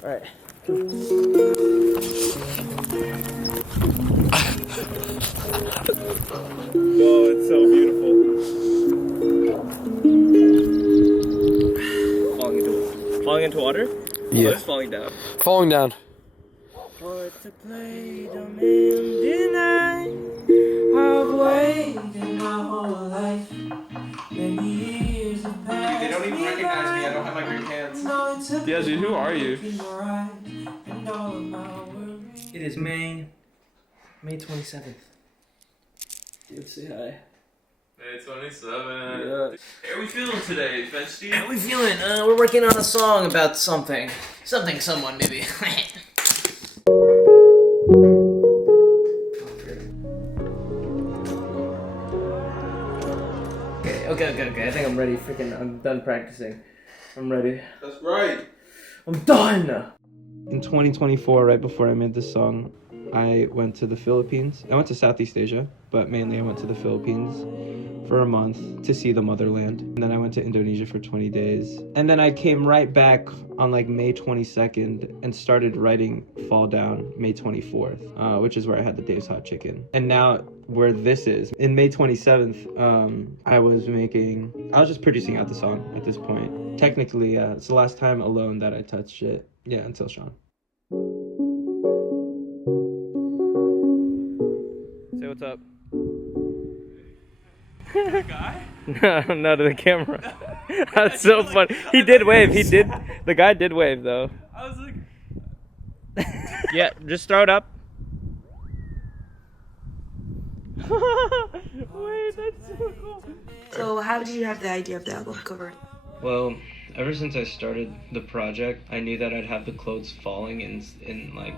All right. Oh, it's so beautiful. Falling into water? Yeah. Oh, it's falling down. Falling down. But to play the man deny, I've waited my whole life. Many years have passed. They don't even recognize me. I don't have my green hands. Yeah, dude, who are you? It is May 27th. Dude, say hi. May 27. Yeah. How are we feeling today, phendste? How we feeling? We're working on a song about something. Someone, maybe. Okay. I think I'm ready. I'm done practicing. I'm ready. That's right. I'm done! In 2024, right before I made this song, I went to the Philippines. I went to Southeast Asia, but mainly I went to the Philippines for a month to see the motherland. And then I went to Indonesia for 20 days. And then I came right back on like May 22nd and started writing Fall Down May 24th, which is where I had the Dave's Hot Chicken. And now where this is, in May 27th, I was just producing out the song at this point. Technically, it's the last time alone that I touched it. Yeah, until Shaan. Say what's up. Guy? No, to the camera. That's so funny. He did wave. The guy did wave, though. I was like... Yeah, just throw it up. Wait, that's so cool. So how did you have the idea of the album cover? Well, ever since I started the project, I knew that I'd have the clothes falling in like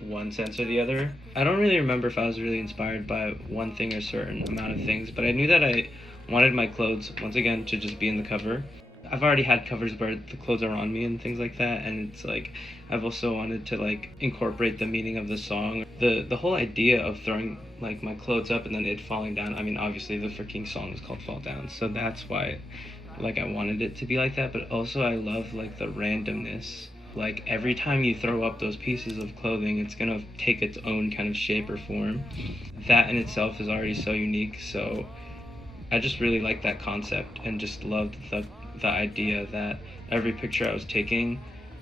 one sense or the other. I don't really remember if I was really inspired by one thing or certain amount of things, but I knew that I wanted my clothes, once again, to just be in the cover. I've already had covers where the clothes are on me and things like that, and it's like I've also wanted to like incorporate the meaning of the song. The whole idea of throwing like my clothes up and then it falling down. I mean, obviously the freaking song is called Fall Down, so that's why like I wanted it to be like that, but also I love like the randomness. Like every time you throw up those pieces of clothing, it's gonna take its own kind of shape or form. That in itself is already so unique, so I just really liked that concept and just loved the idea that every picture I was taking,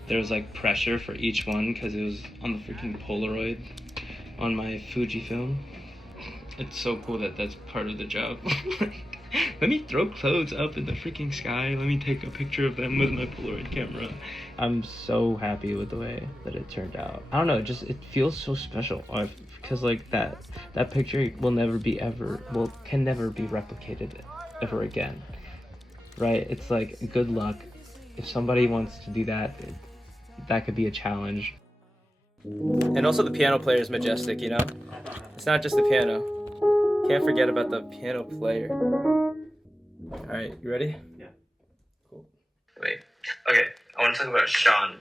there was like pressure for each one because it was on the freaking Polaroid on my Fujifilm. It's so cool that that's part of the job. Let me throw clothes up in the freaking sky. Let me take a picture of them with my Polaroid camera. I'm so happy with the way that it turned out. I don't know, it feels so special because like that picture can never be replicated ever again. Right? It's like good luck. If somebody wants to do that, that could be a challenge. And also the piano player is majestic, you know? It's not just the piano. Can't forget about the piano player. Alright, you ready? Yeah. Cool. Wait. Okay, I want to talk about Shaan.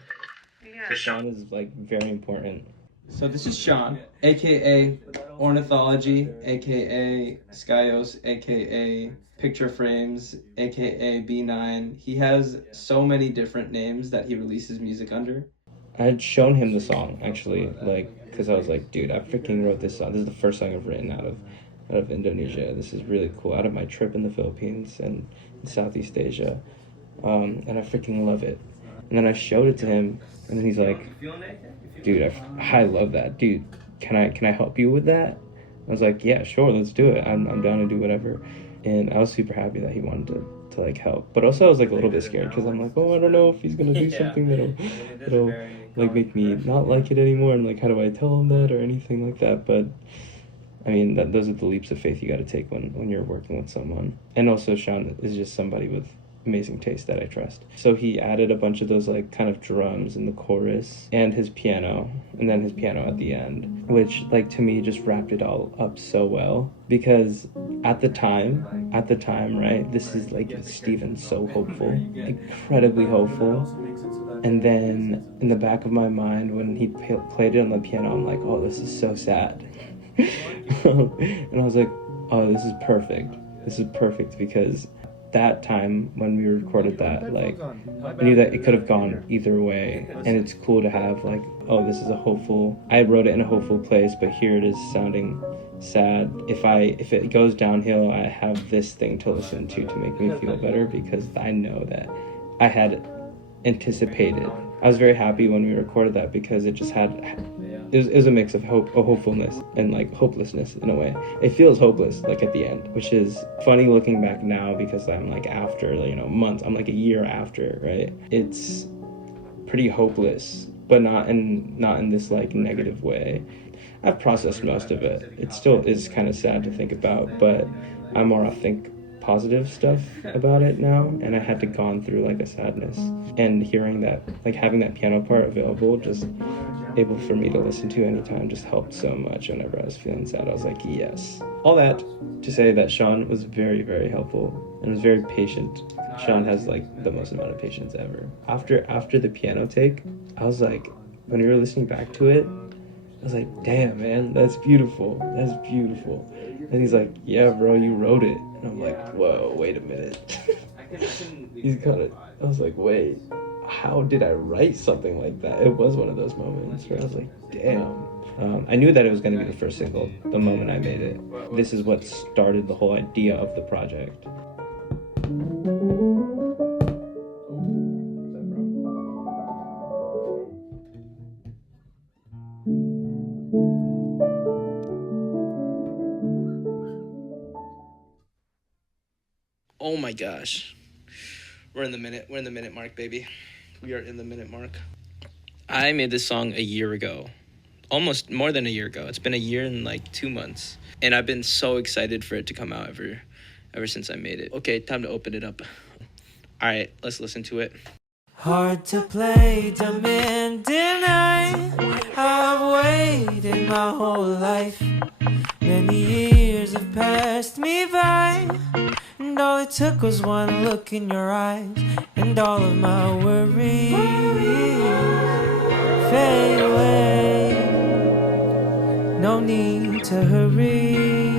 Because Shaan is like very important. So this is Shaan, aka Ornithology, aka Skyos, aka Picture Frames, aka B9. He has so many different names that he releases music under. I had shown him the song actually, like, because I was like, dude, I freaking wrote this song. This is the first song I've written out of Indonesia. This is really cool. Out of my trip in the Philippines and in Southeast Asia, and I freaking love it. And then I showed it to him, and then he's like, dude, I love that, dude. Can I help you with that? I was like, yeah, sure, let's do it. I'm down to do whatever. And I was super happy that he wanted to like help, but also I was like a little bit scared because I'm like, oh, I don't know if he's gonna do something that'll like make me not like it anymore, and like how do I tell him that or anything like that. But I mean, those are the leaps of faith you got to take when you're working with someone. And also Shaan is just somebody with amazing taste that I trust. So he added a bunch of those like kind of drums in the chorus and his piano, and then his piano at the end, which like to me just wrapped it all up so well. Because at the time, right, this is like Steven's so hopeful, incredibly hopeful. And then in the back of my mind, when he played it on the piano, I'm like, oh, this is so sad. And I was like, oh, this is perfect because that time when we recorded that, like, I knew that it could have gone either way, and it's cool to have like, oh, this is a hopeful, I wrote it in a hopeful place, but here it is sounding sad. If it goes downhill, I have this thing to listen to make me feel better, because I know that I had anticipated. I was very happy when we recorded that, because it just had, it was a mix of hopefulness and like hopelessness in a way. It feels hopeless like at the end, which is funny looking back now, because I'm like after, you know, months, I'm like a year after, right? It's pretty hopeless, but not in this like negative way. I've processed most of it. It still is kind of sad to think about, but I'm more think positive stuff about it now, and I had to gone through like a sadness, and hearing that, like having that piano part available, just able for me to listen to anytime, just helped so much whenever I was feeling sad. I was like, yes. All that to say that Shaan was very, very helpful and was very patient. Shaan has like the most amount of patience ever. After the piano take, I was like, when we were listening back to it, I was like, damn, man, that's beautiful. That's beautiful. And he's like, yeah, bro, you wrote it. And I'm like, whoa, wait a minute. He's kind of, I was like, wait, how did I write something like that? It was one of those moments where I was like, damn. I knew that it was going to be the first single the moment I made it. This is what started the whole idea of the project. Oh my gosh. We're in the minute mark, baby. We are in the minute mark. I made this song a year ago. Almost more than a year ago. It's been a year and like 2 months. And I've been so excited for it to come out ever since I made it. Okay, time to open it up. All right, let's listen to it. Hard to play, demand, deny. I've waited my whole life. Many years have passed me by, and all it took was one look in your eyes, and all of my worries fade away. No need to hurry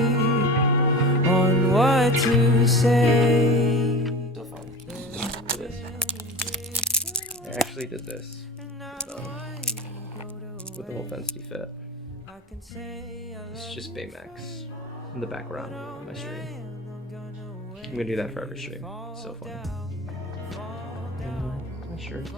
on what to say. I actually did this with the whole phendste fit. It's just Baymax in the background of my stream. I'm gonna do that for every stream. It's so fun. My shirts.